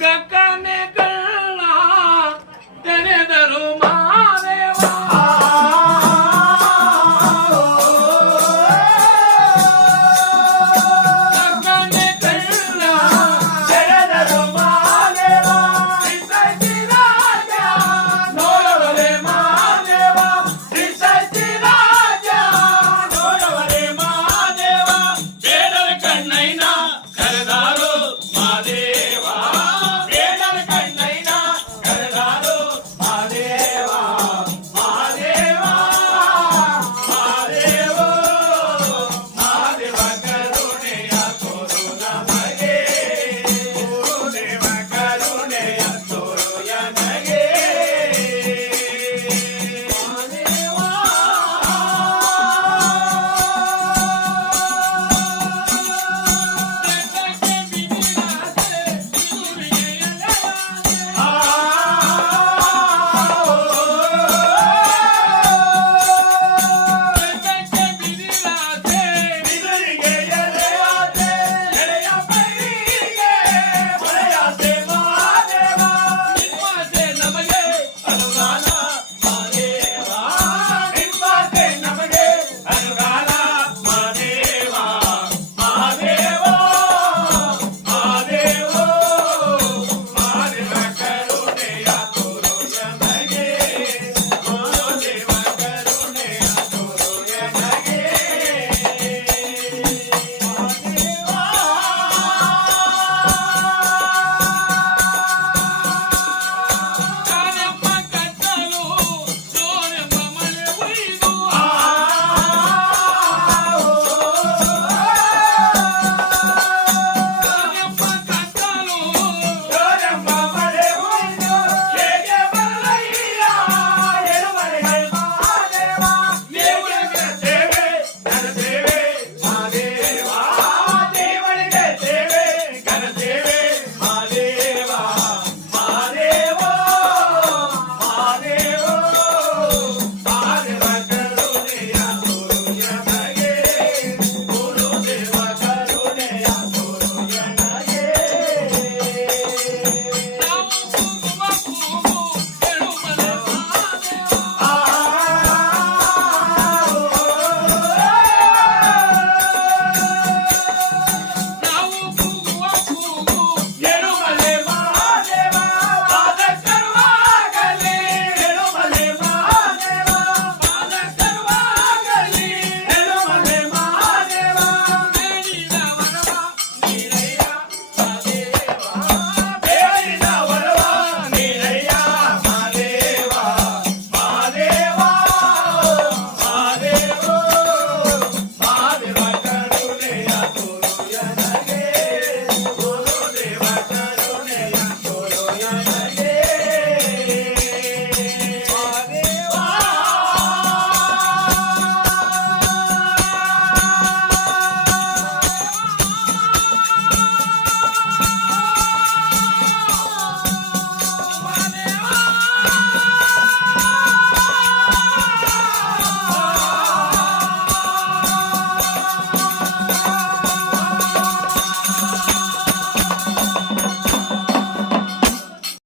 গাকানে